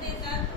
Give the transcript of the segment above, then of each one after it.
देतात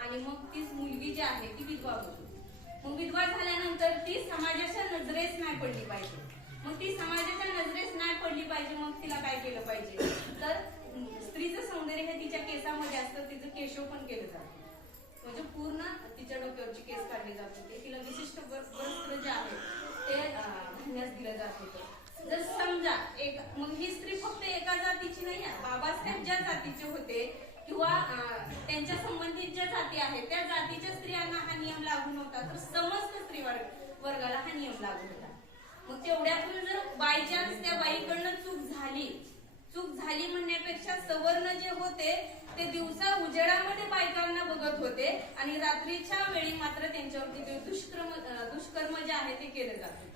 आणि मग ती मुलगी जी आहे ती विधवा होते. मग विधवा झाल्यानंतर ती समाजाच्या नजरेस नाही पडली पाहिजे. मग ती समाजाच्या नजरेस नाही पडली पाहिजे मग तिला काय केलं पाहिजे? तर स्त्रीचं सौंदर्य हे तिच्या केसामध्ये असतं तिचं केशव पण केलं जातं. म्हणजे पूर्ण तिच्या डोक्यावरची केस काढली जात होते. तिला विशिष्ट वस्त्र जे आहे ते घालण्यास दिलं जात होतं. जर समजा एक मग ही स्त्री फक्त एका जातीची नाही बाबासाहेब ज्या जातीचे होते किंवा त्यांच्या संबंधित ज्या जाती आहेत त्या जातीच्या स्त्रियांना हा नियम लागू नव्हता. तर समस्त स्त्री वर्गाला हा नियम लागू होता. मग तेवढ्यातून जर बाय चान्स त्या बाईकडनं चूक झाली चूक झाली म्हणण्यापेक्षा सवर्ण जे होते ते दिवसा उजेडामध्ये बायकांना बघत होते आणि रात्रीच्या वेळी मात्र त्यांच्यावरती दुष्कर्म दुष्कर्म जे आहे ते केले जात होते.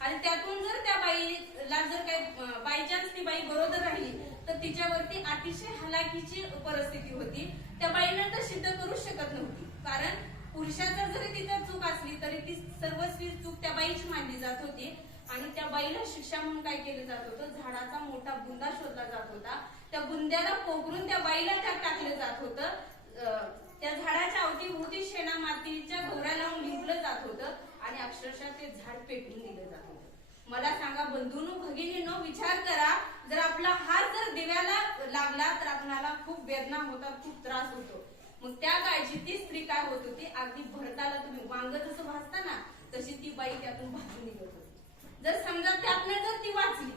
आणि त्यातून जर त्या बाई जर काही बाय चान्स ती बाई बरोबर राहिली तर तिच्यावरती अतिशय हलाखीची परिस्थिती होती. त्या बाईनं तर सिद्ध करू शकत नव्हती. कारण पुरुषाचा जरी तिथं चूक असली तरी ती सर्वस्वी चूक त्या बाईची मानली जात होती. आणि त्या बाईला शिक्षा म्हणून काय केलं जात होतं? झाडाचा मोठा बुंदा शोधला जात होता. त्या बुंद्याला पोखरून त्या बाईला त्यात टाकलं जात होतं. त्या झाडाच्या अवतीभोवती शेणा मातीच्या घोऱ्या लावून लिंपलं जात होतं. आणि अक्षरशः ते झाड पेटून दिलं जात होतं. मला सांग बंधूंनो भगिनीनो विचार करा. जर आपला हात जर दिव्याला लागला तर आपल्याला खूप वेदना होतात खूप त्रास होतो. मग त्या काळची ती स्त्री काय होत होती? अगदी भरताला तुम्ही वांग जसं भाजता ना तशी ती बाई त्यातून भाजून निघत होती. जर समजा त्यातनं जर ती वाचली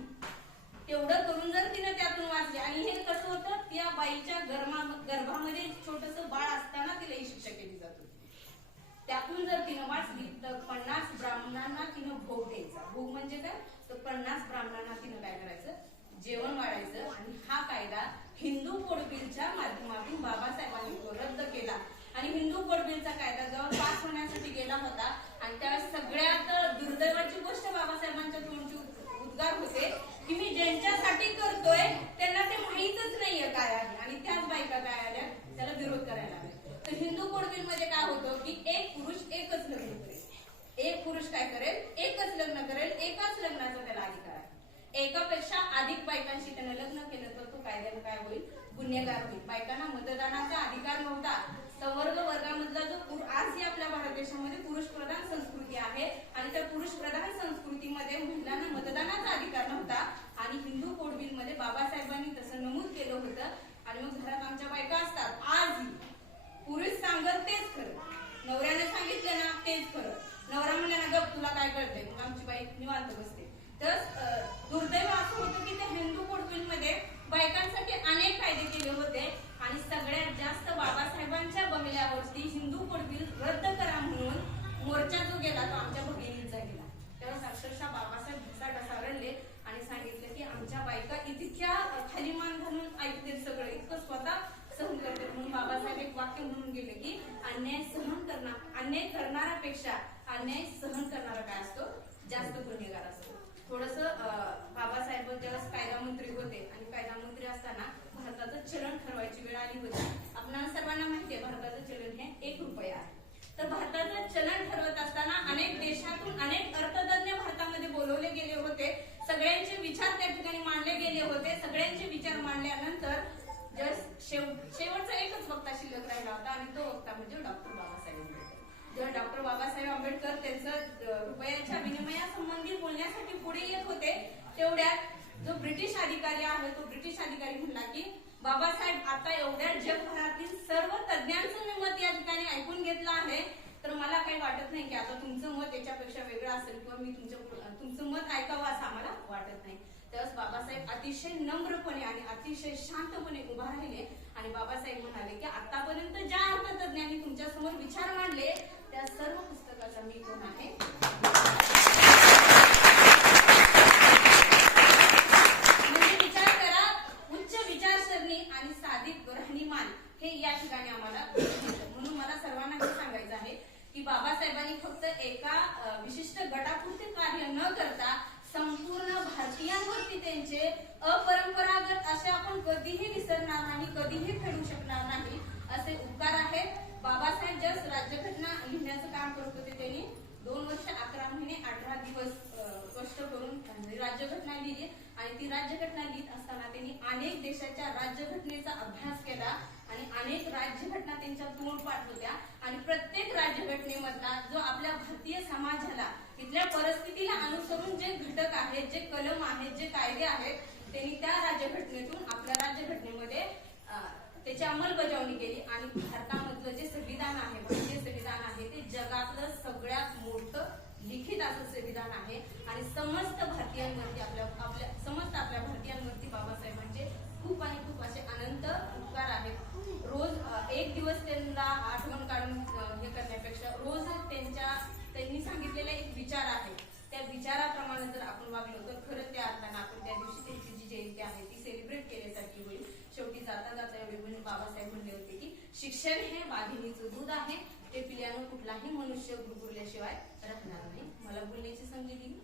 तेवढं करून जर तिनं त्यातून वाचली आणि हे कसं होतं? त्या बाईच्या गर्मा गर्भामध्ये छोटस बाळ असताना तिला ही शिक्षा केली जात होती. त्यातून जर तिनं वाचली तर पन्नास ब्राह्मणांना तिनं भोग द्यायचा भोग म्हणजे काय? तर पन्नास ब्राह्मणांना तिनं काय करायचं? जेवण वाढायचं. आणि हा कायदा हिंदू कोडबिलच्या माध्यमातून बाबासाहेबांनी रद्द केला. आणि हिंदू कोडबिलचा कायदा जेव्हा पास होण्यासाठी गेला होता आणि त्यावेळेस सगळ्यात दुर्दैवाची गोष्ट बाबासाहेबांच्या तोंडची उद्गार होते की मी ज्यांच्यासाठी करतोय त्यांना ते माहीतच नाहीये काय आहे. आणि त्याच बायका काय आल्या? त्याला विरोध करायला आल्या तर हिंदू कोडबिलमध्ये काय होतं की एक पुरुष एकच एक पुरुष काय करेल? एकच लग्न करेल एकाच लग्नाचा त्याला अधिकार आहे. एकापेक्षा अधिक बायकांशी त्यानं लग्न केलं तर तो कायद्यानं काय होईल? गुन्हेगार होईल. बायकांना मतदानाचा अधिकार नव्हता. सवर्ग वर्गामधला जो आज आपल्या भारत देशामध्ये पुरुष प्रधान संस्कृती आहे आणि त्या पुरुष प्रधान संस्कृतीमध्ये महिलांना मतदानाचा अधिकार नव्हता आणि हिंदू कोड बिलमध्ये बाबासाहेबांनी तसं नमूद केलं होतं. आणि मग घरात आमच्या बायका असतात. आजही पुरुष सांगत तेच खरं नवऱ्याने सांगितलं ना तेच खरं नवरा म्हणला ना गप तुला काय कळतंय मग आमची बाई निवांत बसते तर दुर्दैव असं होतं की त्या हिंदू कोडबिलमध्ये बायकांसाठी अनेक कायदे केले होते आणि सगळ्यात जास्त बाबासाहेबांच्या बंगल्यावरती हिंदू कोडबिल रद्द करा म्हणून मोर्चा जो गेला तो आमच्या भगिनींचा गेला. तेव्हा अक्षरशः बाबासाहेब भिसा ढसा रडले आणि सांगितलं की आमच्या बायका इतक्या खाली मान घालून ऐकतील सगळं इतकं स्वतः सहन करते म्हणून बाबासाहेब एक वाक्य म्हणून गेले की अन्याय सहन करणार अन्याय करणाऱ्यापेक्षा अन्याय सहन करणारा काय असतो? जास्त गुन्हेगार असतो. थोडस बाबासाहेब ज्यावेळेस कायदा मंत्री होते आणि कायदा मंत्री असताना भारताचं चलन ठरवायची वेळ आली होती. आपणाला सर्वांना माहिती आहे भारताचं चलन हे एक रुपया आहे. तर भारताचं चलन ठरवत असताना अनेक देशातून अनेक अर्थतज्ञ भारतामध्ये बोलवले गेले होते. सगळ्यांचे विचार त्या ठिकाणी मांडले गेले होते. सगळ्यांचे विचार मांडल्यानंतर जस्ट शेवटचा एकच वक्ता शिल्लक राहिला होता आणि तो वक्ता म्हणजे डॉक्टर बाबासाहेब आंबेडकर. जेव्हा डॉक्टर बाबासाहेब आंबेडकर त्यांचं रुपयाच्या विनिमयासंबंधी बोलण्यासाठी पुढे येत होते तेवढ्यात जो ब्रिटिश अधिकारी आहे तो ब्रिटिश अधिकारी म्हणला की बाबासाहेब आता एवढ्या जगभरातील सर्व तज्ञांचं मी मत या ठिकाणी ऐकून घेतलं आहे तर मला काही वाटत नाही की आता तुमचं मत याच्यापेक्षा वेगळं असेल किंवा मी तुमच्या तुमचं मत ऐकावं असं आम्हाला वाटत नाही. त्यावेळेस बाबासाहेब अतिशय नम्रपणे आणि अतिशय शांतपणे उभा राहिले आणि बाबासाहेब म्हणाले की आतापर्यंत ज्या अर्थतज्ञांनी तुमच्यासमोर विचार मांडले त्या सर्व पुस्तकाचा मी कोण आहे? म्हणजे विचार करा उच्च विचारसरणी आणि साधिक राहणीमान हे या ठिकाणी आम्हाला म्हणून मला सर्वांना हे सांगायचं आहे की बाबासाहेबांनी फक्त एका विशिष्ट गटापुरते कार्य न करता संपूर्ण भारतीयांवरती त्यांचे अपरंपरागत असे उपकार आहेत. बाबासाहेब जस्ट राज्यघटना लिहिण्याचं काम करत होते त्यांनी दोन वर्ष अकरा महिने अठरा दिवस कष्ट करून राज्यघटना लिहिली आणि ती राज्यघटना लिहित असताना त्यांनी अनेक देशाच्या राज्यघटनेचा अभ्यास केला आणि अनेक राज्यघटना त्यांच्या तोंडपाठ होत्या. आणि प्रत्येक राज्यघटनेमधला जो आपल्या भारतीय समाजाला इथल्या परिस्थितीला अनुसरून जे घटक आहेत जे कलम आहेत जे कायदे आहेत त्यांनी त्या राज्यघटनेतून आपल्या राज्यघटनेमध्ये त्याची अंमलबजावणी केली आणि भारतामधलं जे संविधान आहे भारतीय संविधान आहे ते जगातलं सगळ्यात मोठं लिखित असं संविधान आहे. आणि समस्त भारतीयांवरती आपल्या आपल्या समस्त आपल्या भारतीयांवरती बाबासाहेबांचे खूप आणि खूप असे अनंत उपकार आहेत रोज अं, एक दिवस त्यांना आठवण काढून अं, हे करण्यापेक्षा रोज त्यांच्या त्यांनी सांगितलेला एक विचार आहे त्या विचाराप्रमाणे जर आपण वागलो तर खरं त्या अर्थानं आपण त्या दिवशी त्यांची जी जयंती आहे ती सेलिब्रेट केल्यासारखी होईल शेवटी जाता जाता एवढे म्हणून बाबासाहेब म्हणले होते की शिक्षण हे वाघिणीचं दूध आहे. ते पिल्यानं कुठलाही मनुष्य गुरगुरल्याशिवाय राहणार नाही. मला बोलण्याची संधी दिली.